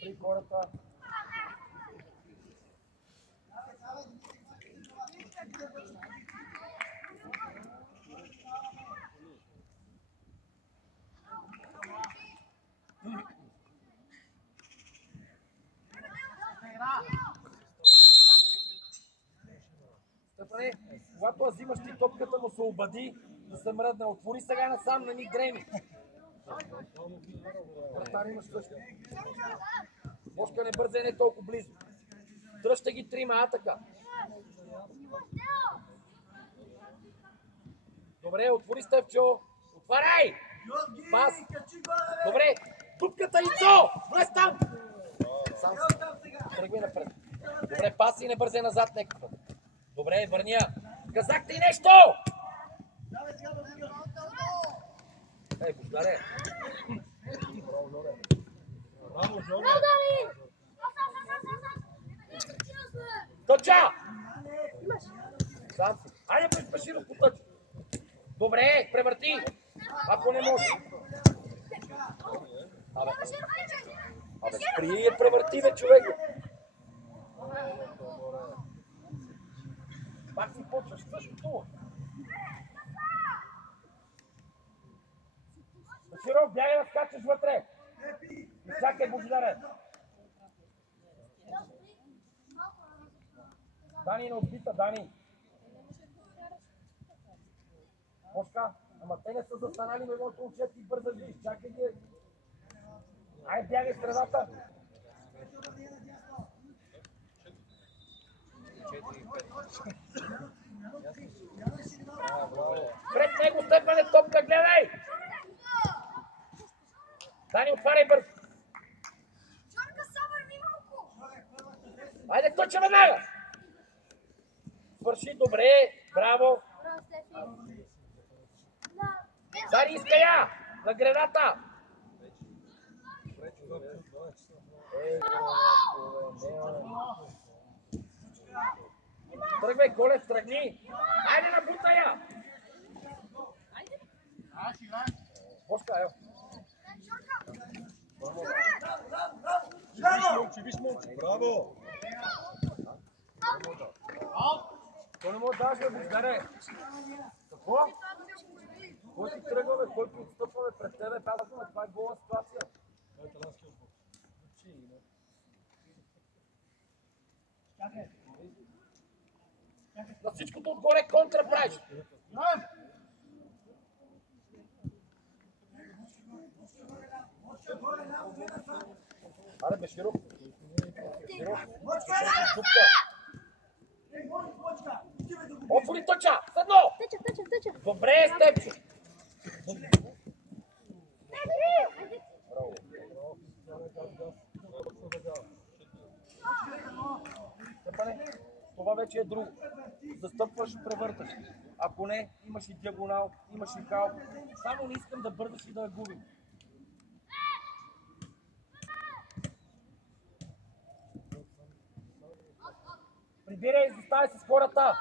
При хората. Стефане, когато взимаш ти топката, му се обади да се мръдне. Отвори сега насам на ни дреми. Вратар имаш също. Бошка не бързай, не толкова близо. Дръжте ги трима, а така. Добре, отвори Стефчо. Отваряй! Пас! Добре, тупката лицо! Влез там! Сам си. Тръгвай напред. Добре, пас и не бързай назад некъпът. Добре, върня. Казах ти нещо! Ей, Бождаре! Браво, Жоре! Браво, Жоре! Точа! Сам си. Айде, Пеширов, потъча. Добре, превърти. Ако не може. Абе, спри я превърти, бе, човек. Пак си почваш същото. Пеширов, бягай да скачаш вътре. И чакай, Бождаре. Дани не отбита, Дани. Бошка, ама те не са застанали на моето момче, ти бърза виж, чакай ги. Ай, бягай средата. Пред него Стефане, топка, гледай! Дани, отваряй бързо. Айде, точа веднага! Свърши добре, браво! Дани, иска я! На гредата! Тръгвай, Колев, тръгни! Айде, набутай я! Бошка, ел! Виж момче! Браво! То не може да даш, бе, Бождаре! Какво? Кой ти тръгва, бе? Кой ти отстъпва, бе, пред тебе? Казваме, това е гола ситуация. На всичкото отгоре контра правиш. Аре, Беширов. Отвори точа! Седно! Добре, Степчо! Степане, това вече е друго. Застъпваш, превърташ. Ако не, имаш и диагонал, имаш и кал. Само не искам да бързаш и да я губим. Прибирай, заставай се с хората!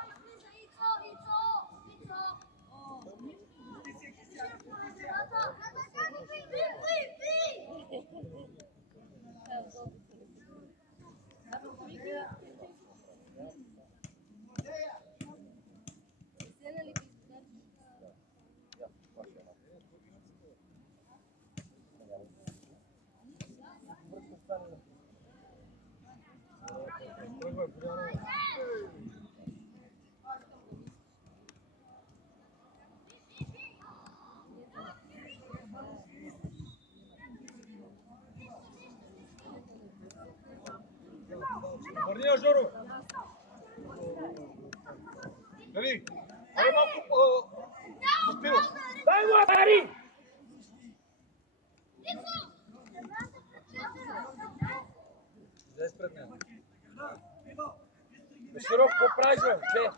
Върния, Жоро! Дали? Ай малко успиваш. Дай го, Ари! Излез пред мен. Беширов, какво правиш, бе? Че?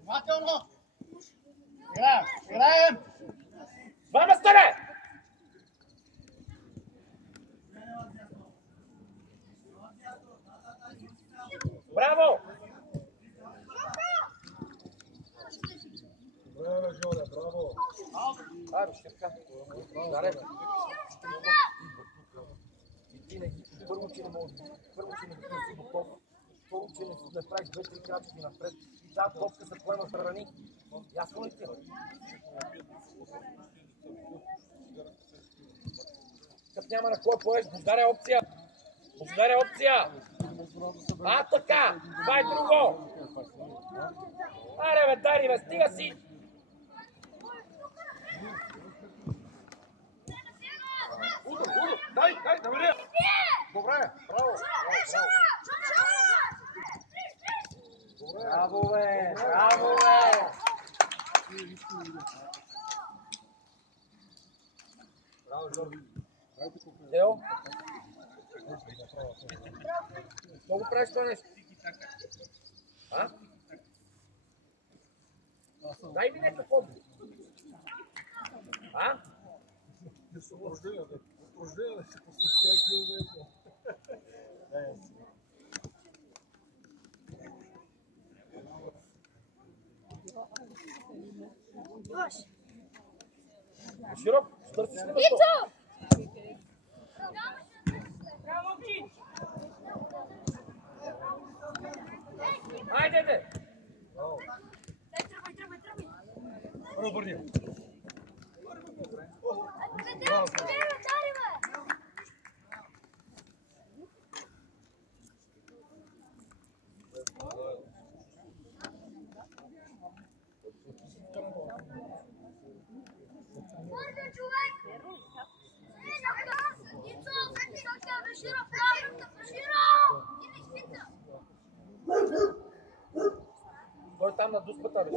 Внимателно! Играем! Два на стане! Браво! Браво, Жоля, браво. Айде, ще така. Даре. И винаги, първо, че не можеш, първо, че не си готов, второ, че не правиш 2-3 крачки напред и тази топка се поема страни. Ясно ли ти? Като няма на кой поеш, Бождаре опция! Бождаре опция! А, така! Това е друго! Аре, бе, дай, бе, стига си! Удар, дай, намери! Добре, браво! Браво, бе! Браво, бе! Браво, Жорги. Део? Много правиш това нещо? А? Дай ми някакво. А? Освобождение, освобождение, ще посещи някакви Широко, търсиш ли место? Айде, де! Първо бърни. Той там на дуспата, бе.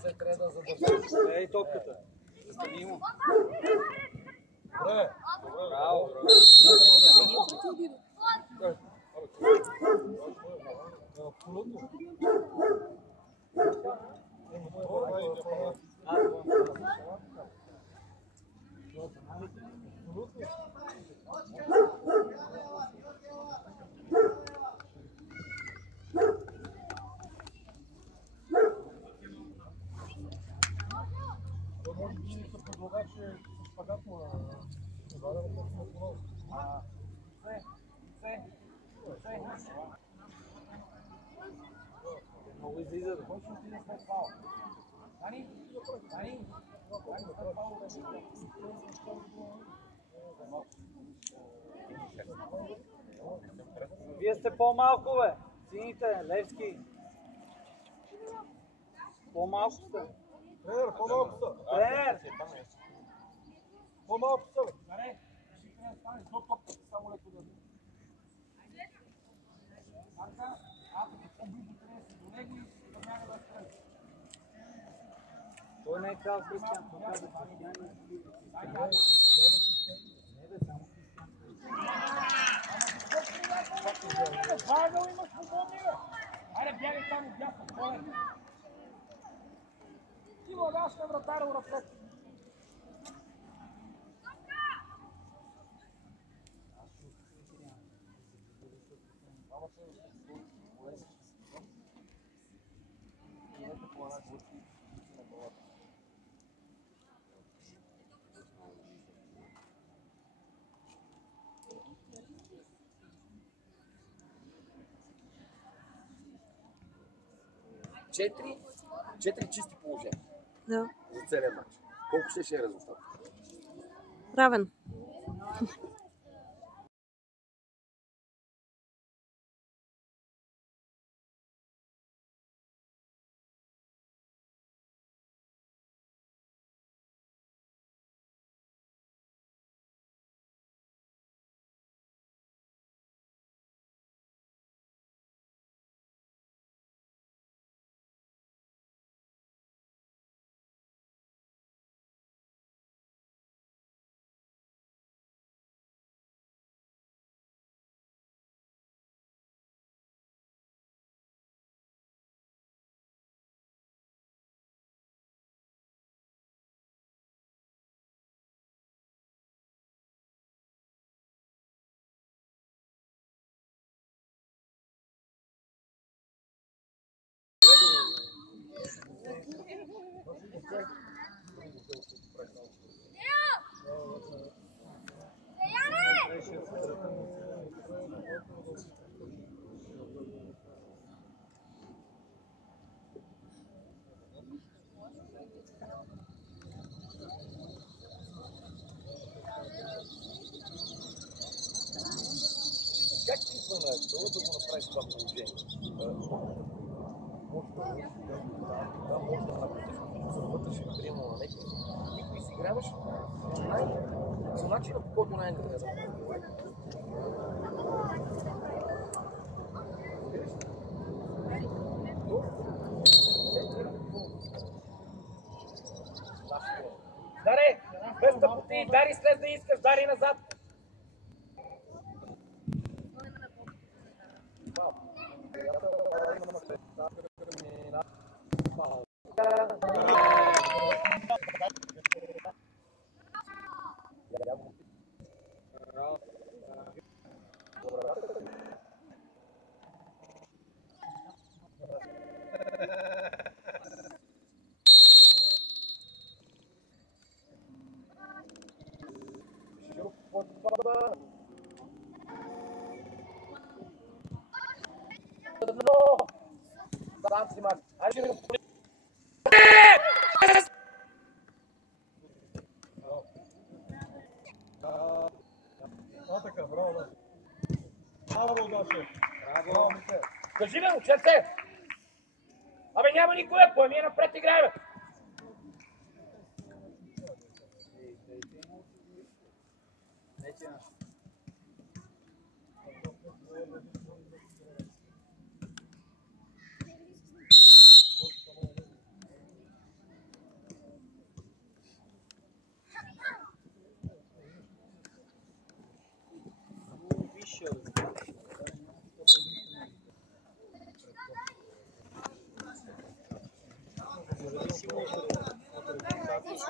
Се трябва да задържа. Ей, топката. Застани му. Добре. Браво. Абсолютно. То може би се предлага, че с шпагат му да Много излиза, да. Кой ще отиде след това? Дани? Дани? Вие сте по-малко, бе. Сините, Левски. По-малко сте. Тренер, по-малко са. Тренер! По-малко са, бе. Даре, ще трябва да станеш до топката, само леко да. Така, ако по-близо трябва да си до него и веднага да стрелиш. Той не е казал Кристиан, той каза Кристиан. Павел, имаш свободни, бе! Айде, бягай там от дясно, коле! Ти влагаш на вратаря у ръцете. Четири чисти положения Да. за целия матч. Колко ще е резултат? Равен. Как ти идва на това да го направиш това положение? Може да напиташ за вътрешен приема на някой. Никой си играваш за начина, по който най-добре да Даре! Без тъпоти! Дари след да искаш! Дари назад! Сам си мак. Айде ще го поли. Така, браво, да. Браво, Даше. Браво, Мите. Кажи бе, момченце! Абе няма никой, поеми я напред играй бе!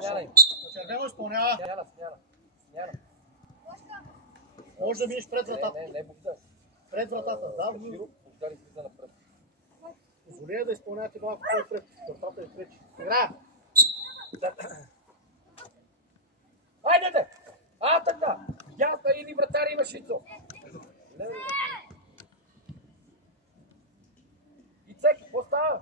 Смяна им. Червено изпълнява. Смяна. Може да минеш пред вратата. Не, Богдан. Пред вратата, да. Богдан излиза напред. Позволи да изпълнявате малко по-пред. Вратата е пречи. Игра! Хайде! Така! Бялата или вратари има Шицо. И Цеки, какво става?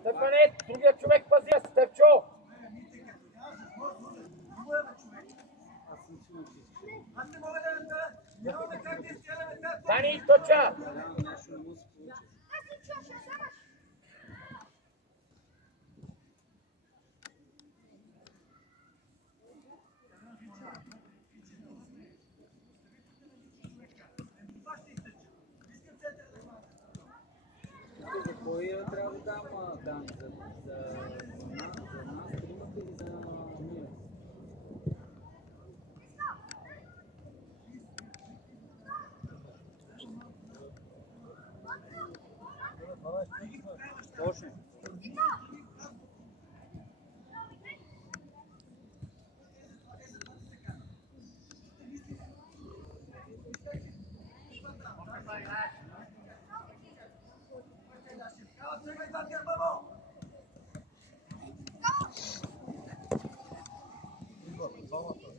Стефане, другия човек пази, Стефчо! Дани, точа! Кой трябва да дам дан за нас, тримата или за ние? Точно. Двамата.